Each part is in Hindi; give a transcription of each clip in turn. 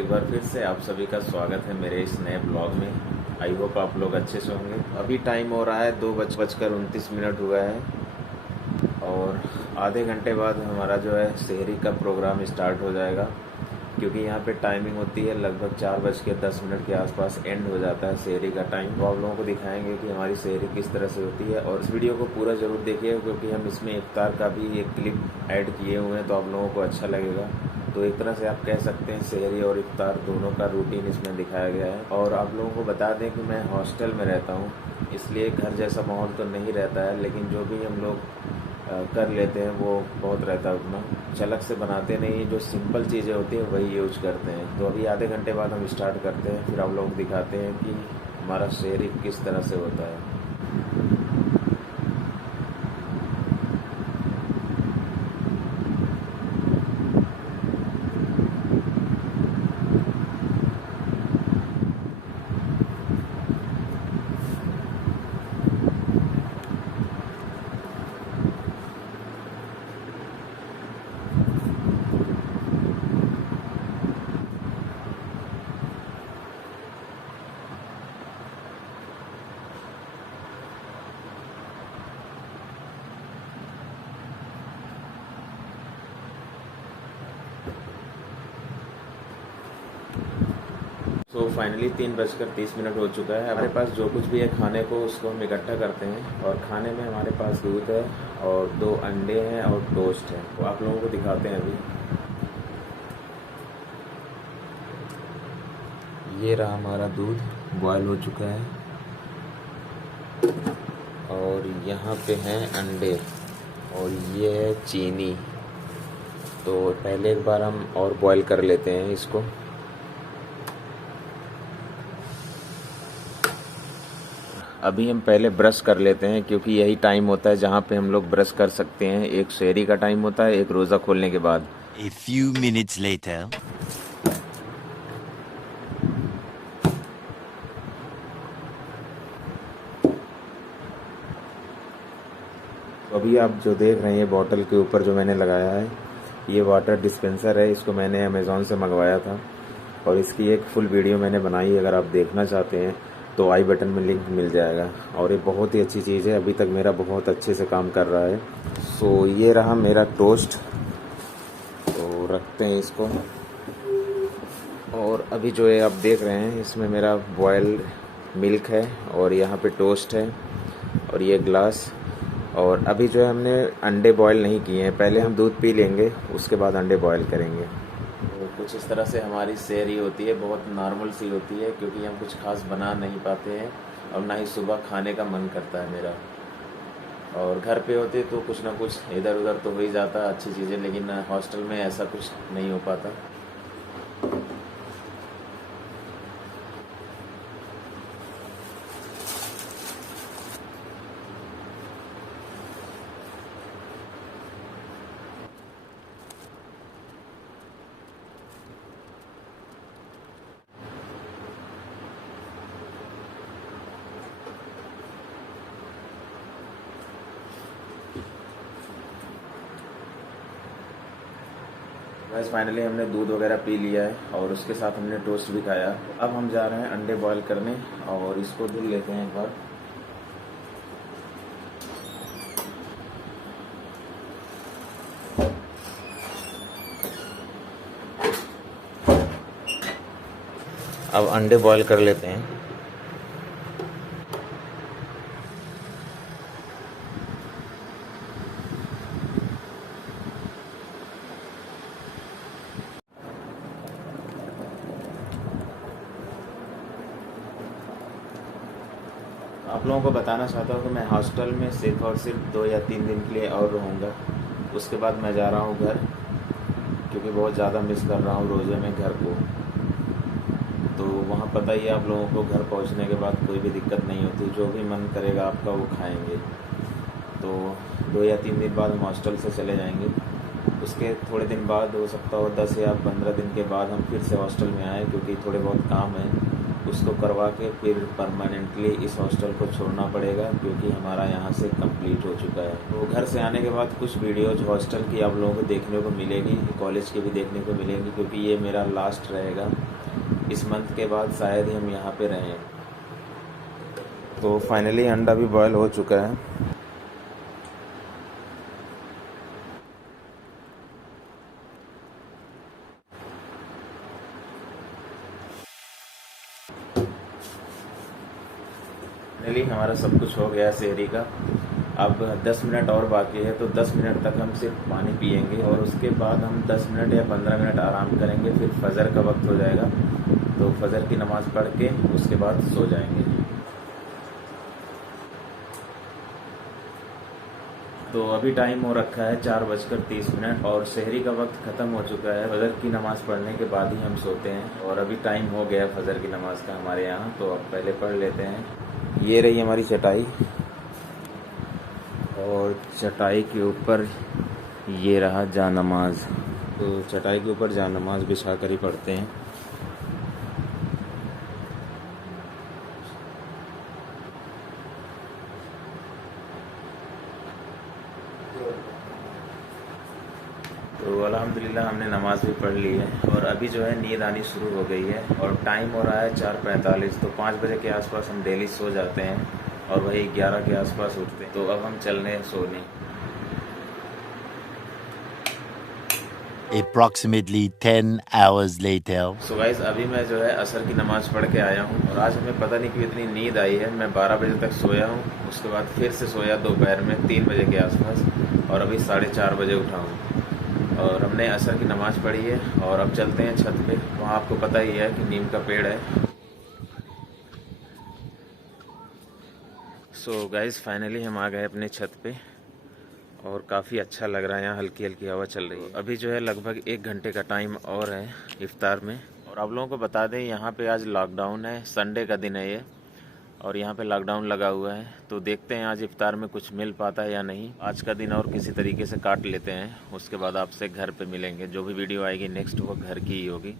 एक बार फिर से आप सभी का स्वागत है मेरे इस नए ब्लॉग में। आई होप आप लोग अच्छे से होंगे। अभी टाइम हो रहा है 2:29 हुआ है और आधे घंटे बाद हमारा जो है शहरी का प्रोग्राम स्टार्ट हो जाएगा, क्योंकि यहाँ पे टाइमिंग होती है लगभग 4:10 के आसपास एंड हो जाता है शहरी का टाइम। तो आप लोगों को दिखाएंगे कि हमारी शहरी किस तरह से होती है, और इस वीडियो को पूरा ज़रूर देखिए क्योंकि हम इसमें इफ्तार का भी एक क्लिप ऐड किए हुए हैं, तो आप लोगों को अच्छा लगेगा। तो एक तरह से आप कह सकते हैं शहरी और इफ्तार दोनों का रूटीन इसमें दिखाया गया है। और आप लोगों को बता दें कि मैं हॉस्टल में रहता हूँ, इसलिए घर जैसा माहौल तो नहीं रहता है, लेकिन जो भी हम लोग कर लेते हैं वो बहुत रहता है। उतना झलक से बनाते नहीं, जो सिंपल चीज़ें होती हैं वही यूज करते हैं। तो अभी आधे घंटे बाद हम स्टार्ट करते हैं, फिर आप लोग दिखाते हैं कि हमारा शहरी किस तरह से होता है। तो फाइनली 3:30 हो चुका है। हमारे पास जो कुछ भी है खाने को उसको हम इकट्ठा करते हैं, और खाने में हमारे पास दूध है और 2 अंडे हैं और टोस्ट है। तो आप लोगों को दिखाते हैं। अभी ये रहा हमारा दूध, बॉयल हो चुका है, और यहाँ पे हैं अंडे, और ये है चीनी। तो पहले एक बार हम और बॉयल कर लेते हैं इसको। अभी हम पहले ब्रश कर लेते हैं, क्योंकि यही टाइम होता है जहाँ पे हम लोग ब्रश कर सकते हैं। एक शहरी का टाइम होता है, एक रोज़ा खोलने के बाद। A few minutes later. तो अभी आप जो देख रहे हैं बॉटल के ऊपर जो मैंने लगाया है, ये वाटर डिस्पेंसर है। इसको मैंने अमेज़ॉन से मंगवाया था, और इसकी एक फुल वीडियो मैंने बनाई है। अगर आप देखना चाहते हैं तो आई बटन में लिंक मिल जाएगा, और ये बहुत ही अच्छी चीज़ है। अभी तक मेरा बहुत अच्छे से काम कर रहा है। सो ये रहा मेरा टोस्ट, तो रखते हैं इसको। और अभी जो है आप देख रहे हैं इसमें मेरा बॉयल्ड मिल्क है, और यहाँ पे टोस्ट है, और ये ग्लास। और अभी जो है हमने अंडे बॉयल नहीं किए हैं, पहले हम दूध पी लेंगे उसके बाद अंडे बॉयल करेंगे। तो कुछ इस तरह से हमारी शहरी होती है, बहुत नॉर्मल सी होती है, क्योंकि हम कुछ खास बना नहीं पाते हैं, और ना ही सुबह खाने का मन करता है मेरा। और घर पे होते तो कुछ ना कुछ इधर उधर तो हो ही जाता अच्छी चीज़ें, लेकिन हॉस्टल में ऐसा कुछ नहीं हो पाता। बस फाइनली हमने दूध वगैरह पी लिया है, और उसके साथ हमने टोस्ट भी खाया। अब हम जा रहे हैं अंडे बॉयल करने, और इसको धुल लेते हैं एक बार। अब अंडे बॉयल कर लेते हैं। आप लोगों को बताना चाहता हूँ कि मैं हॉस्टल में सिर्फ और सिर्फ 2 या 3 दिन के लिए और रहूँगा। उसके बाद मैं जा रहा हूँ घर, क्योंकि बहुत ज़्यादा मिस कर रहा हूँ रोज़े में घर को। तो वहाँ पता ही है आप लोगों को, घर पहुँचने के बाद कोई भी दिक्कत नहीं होती, जो भी मन करेगा आपका वो खाएंगे। तो 2 या 3 दिन बाद हम हॉस्टल से चले जाएंगे। उसके थोड़े दिन बाद हो सकता हो 10 या 15 दिन के बाद हम फिर से हॉस्टल में आएँ, क्योंकि थोड़े बहुत काम हैं। उसको करवा के फिर परमानेंटली इस हॉस्टल को छोड़ना पड़ेगा, क्योंकि हमारा यहाँ से कंप्लीट हो चुका है। तो घर से आने के बाद कुछ वीडियोज हॉस्टल की आप लोगों को देखने को मिलेगी, कॉलेज की भी देखने को मिलेंगी, क्योंकि ये मेरा लास्ट रहेगा। इस मंथ के बाद शायद ही हम यहाँ पे रहें। तो फाइनली अंडा भी बॉयल हो चुका है। फाइनली हमारा सब कुछ हो गया शहरी का। अब 10 मिनट और बाकी है, तो 10 मिनट तक हम सिर्फ पानी पिएंगे और उसके बाद हम 10 मिनट या 15 मिनट आराम करेंगे। फिर फजर का वक्त हो जाएगा, तो फजर की नमाज़ पढ़ के उसके बाद सो जाएंगे। तो अभी टाइम हो रखा है 4:30 और शहरी का वक्त ख़त्म हो चुका है। फजर की नमाज़ पढ़ने के बाद ही हम सोते हैं और अभी टाइम हो गया है फजर की नमाज़ का हमारे यहाँ। तो अब पहले पढ़ लेते हैं। ये रही हमारी चटाई और चटाई के ऊपर ये रहा जानमाज। तो चटाई के ऊपर जानमाज बिछा कर ही पढ़ते हैं। तो अल्हम्दुलिल्लाह हमने नमाज़ भी पढ़ ली है और अभी जो है नींद आनी शुरू हो गई है और टाइम हो रहा है 4:45। तो 5 बजे के आसपास हम डेली सो जाते हैं और वही 11 के आसपास उठते हैं। तो अब हम चल रहे हैं सोने। Approximately 10 hours later. So guys अभी मैं जो है असर की नमाज़ पढ़ के आया हूँ और आज हमें पता नहीं क्यों इतनी नींद आई है। मैं 12 बजे तक सोया हूँ, उसके बाद फिर से सोया दोपहर में 3 बजे के आसपास और अभी 4:30 बजे उठा हूँ और हमने असर की नमाज़ पढ़ी है और अब चलते हैं छत पे। वहाँ आपको पता ही है कि नीम का पेड़ है। सो गाइस फाइनली हम आ गए अपने छत पे और काफ़ी अच्छा लग रहा है। यहाँ हल्की हल्की हवा चल रही है। अभी जो है लगभग 1 घंटे का टाइम और है इफ्तार में। और आप लोगों को बता दें यहाँ पे आज लॉकडाउन है, संडे का दिन है ये और यहाँ पे लॉकडाउन लगा हुआ है। तो देखते हैं आज इफ्तार में कुछ मिल पाता है या नहीं। आज का दिन और किसी तरीके से काट लेते हैं, उसके बाद आपसे घर पे मिलेंगे। जो भी वीडियो आएगी नेक्स्ट वो घर की ही होगी।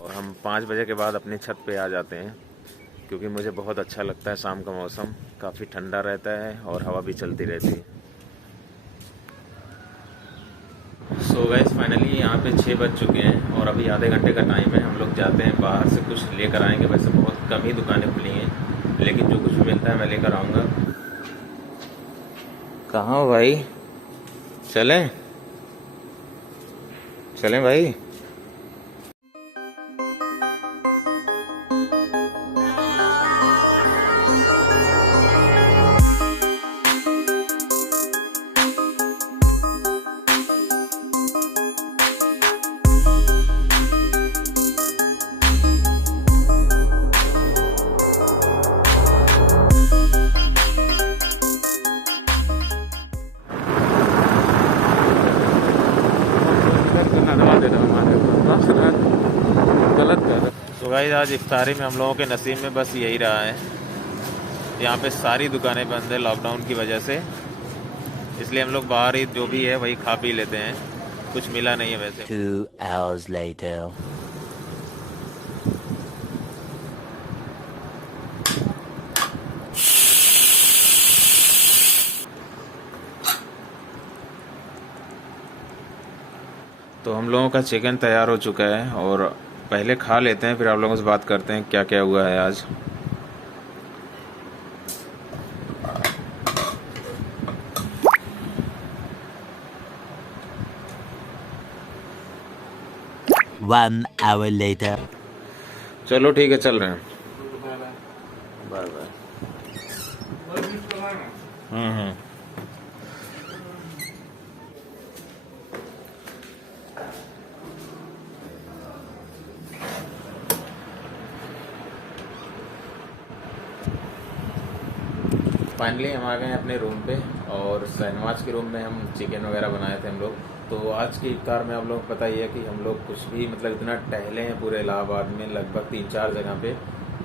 और हम 5 बजे के बाद अपनी छत पे आ जाते हैं, क्योंकि मुझे बहुत अच्छा लगता है। शाम का मौसम काफ़ी ठंडा रहता है और हवा भी चलती रहती है। सो गाइस फाइनली यहाँ पे 6 बज चुके हैं और अभी आधे घंटे का टाइम है। हम लोग जाते हैं बाहर से कुछ लेकर आएंगे। वैसे बहुत कम ही दुकानें खुली हैं, लेकिन जो कुछ मिलता है मैं लेकर आऊँगा। कहाँ हो भाई? चलें चलें भाई। तो गाइस आज इफ्तारी में हम लोगों के नसीब में बस यही रहा है। यहाँ पे सारी दुकानें बंद है लॉकडाउन की वजह से, इसलिए हम लोग बाहर ही जो भी है वही खा पी लेते हैं। कुछ मिला नहीं है वैसे। 2 hours later. तो हम लोगों का चिकन तैयार हो चुका है और पहले खा लेते हैं, फिर आप लोगों से बात करते हैं क्या क्या हुआ है आज। One hour later. चलो ठीक है, चल रहे हैं। Bye bye. फाइनली हम आ गए हैं अपने रूम पे और शहनवाज के रूम में हम चिकन वगैरह बनाए थे हम लोग। तो आज की इफ्तार में आप लोगों को पता ही है कि हम लोग कुछ भी मतलब इतना टहले हैं पूरे इलाहाबाद में, लगभग 3-4 जगह पे,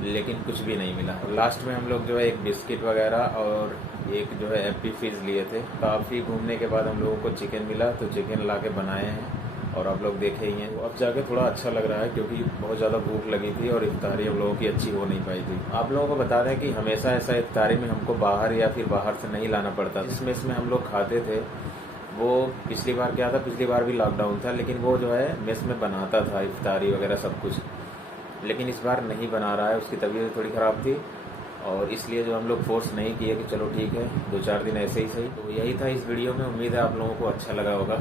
लेकिन कुछ भी नहीं मिला। और लास्ट में हम लोग जो है एक बिस्किट वगैरह और एक जो है एप्पी फिज लिए थे। काफ़ी घूमने के बाद हम लोगों को चिकन मिला, तो चिकन ला के बनाए हैं और आप लोग देखे ही हैं। तो अब जाके थोड़ा अच्छा लग रहा है क्योंकि बहुत ज़्यादा भूख लगी थी और इफ्तारी हम लोगों की अच्छी हो नहीं पाई थी। आप लोगों को बता दें कि हमेशा ऐसा इफ्तारी में हमको बाहर या फिर बाहर से नहीं लाना पड़ता। जिस मेस में हम लोग खाते थे वो पिछली बार क्या था, पिछली बार भी लॉकडाउन था, लेकिन वो जो है मेस में बनाता था इफ्तारी वगैरह सब कुछ, लेकिन इस बार नहीं बना रहा है। उसकी तबीयत थोड़ी ख़राब थी और इसलिए जो हम लोग फोर्स नहीं किए कि चलो ठीक है 2-4 दिन ऐसे ही सही। तो यही था इस वीडियो में, उम्मीद है आप लोगों को अच्छा लगा होगा।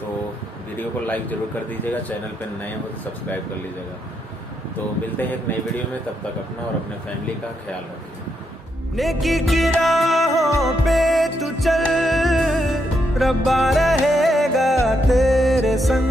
तो वीडियो को लाइक ज़रूर कर दीजिएगा, चैनल पर नए हो तो सब्सक्राइब कर लीजिएगा। तो मिलते हैं एक नई वीडियो में, तब तक अपना और अपने फैमिली का ख्याल रखें। नेकी की राहों पे तू चल, रब्बा रहेगा तेरे संग।